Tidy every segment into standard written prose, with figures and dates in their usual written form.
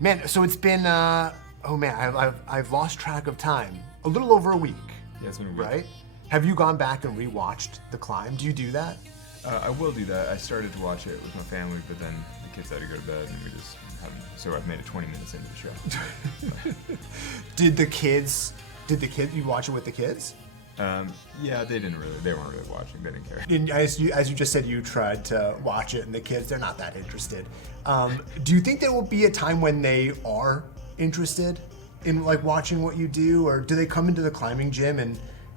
Man, so it's been, oh man, I've lost track of time. A little over a week. Yeah, it's been a week. Right? Have you gone back and rewatched The Climb? Do you do that? I will do that. I started to watch it with my family, but then the kids had to go to bed, and we just haven't. So I've made it 20 minutes into the show. Did you watch it with the kids? Yeah, they weren't really watching. They didn't care. And as you just said, you tried to watch it, and the kids, they're not that interested. Do you think there will be a time when they are interested in like watching what you do, or do they come into the climbing gym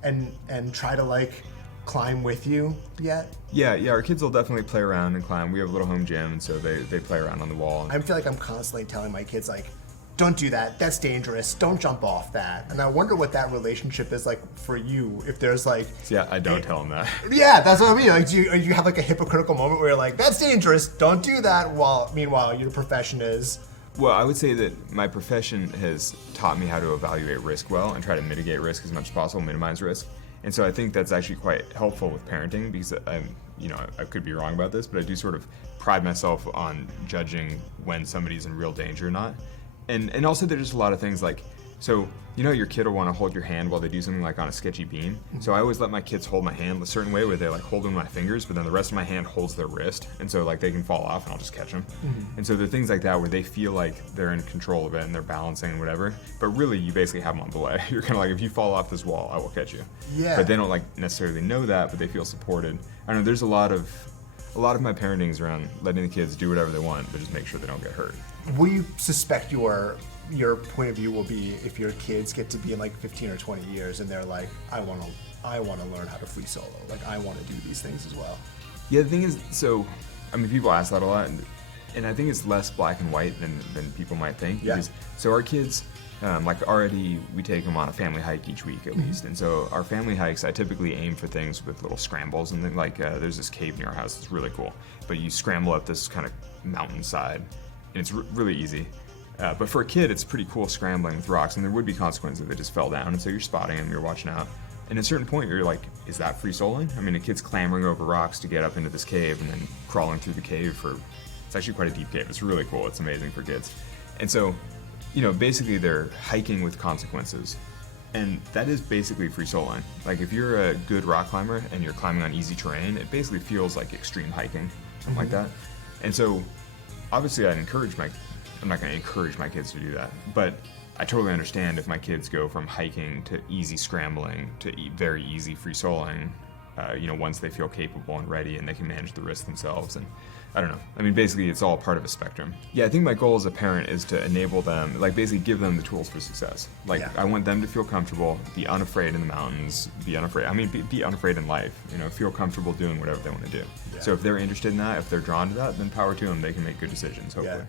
and try to like climb with you yet? Yeah, our kids will definitely play around and climb. We have a little home gym, and so they play around on the wall. I feel like I'm constantly telling my kids like, don't do that, that's dangerous, don't jump off that. And I wonder what that relationship is like for you, if there's like... Yeah, I don't tell them that. Yeah, that's what I mean. Like, do you have like a hypocritical moment where you're like, that's dangerous, don't do that, while meanwhile your profession is... Well, I would say that my profession has taught me how to evaluate risk well and try to mitigate risk as much as possible, minimize risk. And so I think that's actually quite helpful with parenting, because I could be wrong about this, but I do sort of pride myself on judging when somebody's in real danger or not. And also there's just a lot of things like, so your kid will want to hold your hand while they do something like on a sketchy beam. So I always let my kids hold my hand a certain way where they like hold in my fingers, but then the rest of my hand holds their wrist. And so like they can fall off and I'll just catch them. And so there are things like that where they feel like they're in control of it and they're balancing and whatever. But really you basically have them on belay. You're kind of like, if you fall off this wall, I will catch you. Yeah. But they don't like necessarily know that, but they feel supported. I don't know, there's a lot of my parenting is around letting the kids do whatever they want, but just make sure they don't get hurt. What do you suspect your point of view will be if your kids get to be in like 15 or 20 years and they're like, I want to learn how to free solo, like I want to do these things as well? Yeah, the thing is, so I mean, people ask that a lot, and I think it's less black and white than people might think. Yeah. Because, so our kids, like already we take them on a family hike each week at least, and so our family hikes, I typically aim for things with little scrambles, and then like there's this cave near our house that's really cool, but you scramble up this kind of mountainside, and it's really easy. But for a kid, it's pretty cool scrambling with rocks, and there would be consequences if they just fell down, and so you're spotting them, you're watching out. And at a certain point, you're like, is that free soloing? I mean, a kid's clambering over rocks to get up into this cave and then crawling through the cave it's actually quite a deep cave. It's really cool. It's amazing for kids. And so, basically they're hiking with consequences. And that is basically free soloing. Like if you're a good rock climber and you're climbing on easy terrain, it basically feels like extreme hiking, something like that. And so, obviously I'm not going to encourage my kids to do that, but I totally understand if my kids go from hiking to easy scrambling to very easy free soloing, once they feel capable and ready and they can manage the risk themselves. And I don't know. I mean, basically, it's all part of a spectrum. Yeah, I think my goal as a parent is to enable them, like basically give them the tools for success. Like, yeah. I want them to feel comfortable, be unafraid in the mountains, be unafraid in life, feel comfortable doing whatever they want to do. Yeah. So if they're interested in that, if they're drawn to that, then power to them, they can make good decisions, hopefully. Yeah.